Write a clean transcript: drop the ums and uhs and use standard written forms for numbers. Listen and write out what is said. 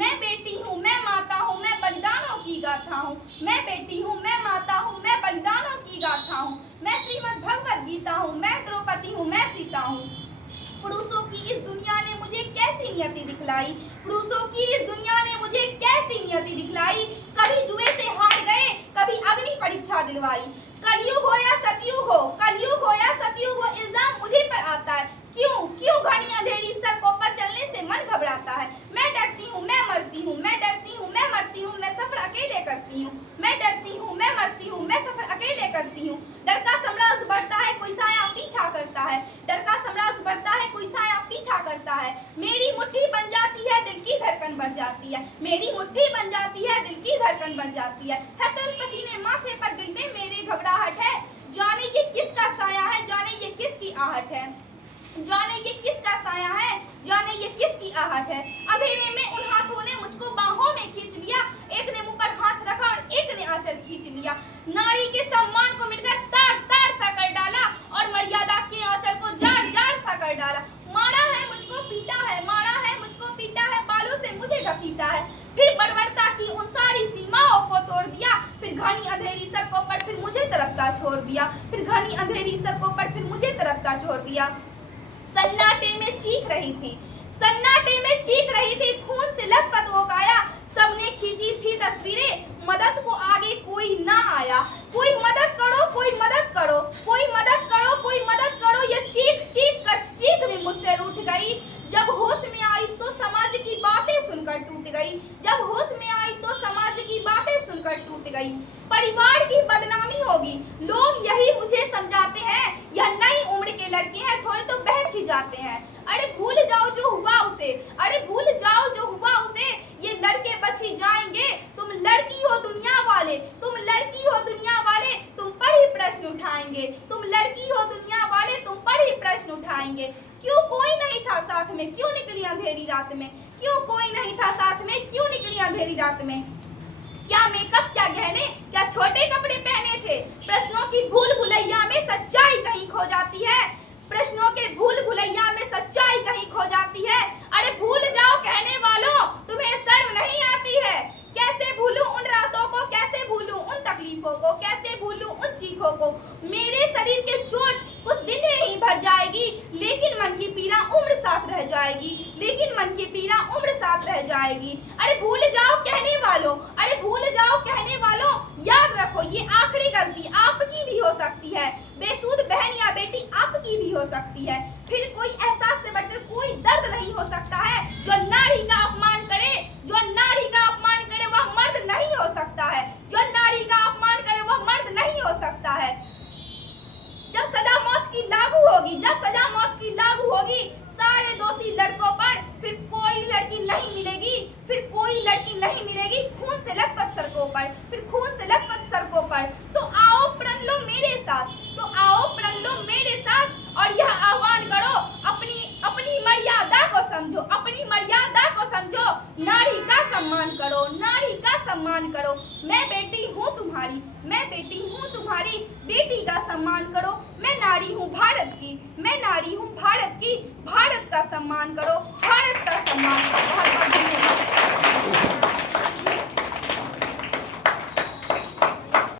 मैं बेटी हूँ, मैं माता हूँ, मैं बलिदानों की गाथा हूँ। मैं बेटी हूँ, मैं माता हूँ, मैं बलिदानों की गाथा हूँ। मैं श्रीमद् भगवत गीता हूँ, मैं द्रौपदी हूँ, मैं सीता हूँ। पुरुषों की इस दुनिया ने मुझे कैसी नियति दिखलाई, पुरुषों की इस दुनिया ने मुझे कैसी नियति दिखलाई। कभी जुए से हार गए, कभी अग्नि परीक्षा दिलवाई। कलयुग हो या सतयुग हो, कलयुग हो या सतयुग हो, इल्जाम मुझे पर आता है। क्यों क्यों घनी अंधेरी सड़कों पर चलने से मन घबराता है। मैं डरती हूँ, मैं मरती हूँ, मैं डरती हूँ, मैं मरती हूँ, मैं सफर अकेले करती हूँ। मैं डरती हूँ, मैं मरती हूँ, मैं सफर अकेले करती हूँ। डर का साम्राज्य बढ़ता है, कोई साया पीछा करता है। डर का साम्राज्य बढ़ता है, कोई साया पीछा करता है। मेरी मुट्ठी बन जाती है, दिल की धड़कन बढ़ जाती है। मेरी मुट्ठी बन जाती है, दिल की धड़कन बढ़ जाती है। तरल पसीने माथे पर, दिल में मेरे घबराहट है। जाने ये किसका साया है, जाने ये किसकी आहट है। जाने ये किसका साया है, जाने ये किसकी आहट है। अंधेरे में उन हाथों ने मुझको बाहों में खींच लिया। एक ने मुंह पर हाथ रखा और एक ने आंचल खींच लिया। नारी के सम्मान को मिलकर तार तार सा कर डाला और मर्यादा के आंचल को जार जार सा कर डाला। मारा है मुझको पीटा है, मारा है मुझको पीटा है, बालों से मुझे घसीटा है। फिर बर्बरता की उन सारी सीमाओं को तोड़ दिया। फिर घनी अंधेरी सड़कों पर फिर मुझे तड़पता छोड़ दिया। फिर घनी अंधेरी सड़कों पर फिर मुझे तड़पता छोड़ दिया। सन्नाटे में चीख रही थी, सन्नाटे में चीख रही थी, खून से लथपथ हो गया। सबने खींची थी तस्वीरें, मदद को आगे कोई ना आया। कोई मदद करो, कोई मदद करो, कोई मदद करो, कोई मदद करो। ये चीख चीख कर चीख भी मुझसे रूठ गई। जब होश में आई तो समाज की बातें सुनकर टूट गई। जब होश में आई तो समाज की बातें सुनकर टूट गई। परिवार की बदनामी होगी, लोग यही मुझे समझाते हैं। यह नई उम्र के लड़के हैं, थोड़े तो बहक ही जाते हैं। अरे भूल जाओ जो हुआ उसे, अरे भूल जाओ जो हुआ उसे। ये लड़के बच ही जाएंगे। तुम लड़की हो दुनिया वाले, तुम लड़की हो दुनिया वाले, तुम पर ही प्रश्न उठाएंगे। तुम लड़की हो दुनिया वाले, तुम पर ही प्रश्न उठाएंगे। क्यों कोई नहीं था साथ में, क्यों निकली अंधेरी रात में। क्यों कोई नहीं था साथ में, क्यों निकली अंधेरी रात में। क्या मेकअप, क्या गहने, क्या छोटे कपड़े पहने थे। प्रश्नों की भूल भुलैया में सच्चाई कहीं खो जाती है। प्रश्नों के भूल भुलैया में सच्चाई कहीं खो जाती है। अरे भूल जाओ कहने वालों, तुम्हें शर्म नहीं आती है। कैसे भूलूं उन रातों को, कैसे भूलूं उन तकलीफों को, कैसे भूलूं उन चीखों को। मेरे शरीर के चोट कुछ दिन में ही भर जाएगी, लेकिन मन की पीड़ा उम्र साथ रह जाएगी। लेकिन मन की पीड़ा उम्र साथ रह जाएगी। अरे भूल जाओ कहने वालों, अरे भूल जाओ कहने वालों, याद रखो ये आखिरी गलती आपकी भी हो सकती है। बेसुध बहन या बेटी आपकी भी हो सकती है। फिर कोई एहसास से बढ़कर कोई दर्द नहीं हो सकता है। जो नारी का अपमान करे, जो नारी का अपमान करे, वह मर्द नहीं हो सकता है। जो नारी का अपमान करे, वह मर्द नहीं हो सकता है। जब सजा मौत की लागू होगी, जब सजा मौत की लागू होगी सारे दोषी लड़कों पर, फिर कोई लड़की नहीं मिलेगी, फिर कोई लड़की नहीं मिलेगी खून से लथपथ सड़कों पर, फिर खून से लथपथ सड़कों पर। तो आओ प्रण लो मेरे साथ, तो आओ प्रण लो मेरे साथ और यह आह्वान करो, अपनी अपनी मर्यादा को समझो, अपनी मर्यादा को समझो। नारी का सम्मान करो, नारी का सम्मान करो। मैं बेटी हूँ तुम्हारी, मैं बेटी हूँ तुम्हारी, बेटी का सम्मान करो। मैं नारी हूँ भारत की, मैं नारी हूँ भारत की, भारत का सम्मान करो, भारत का सम्मान करो।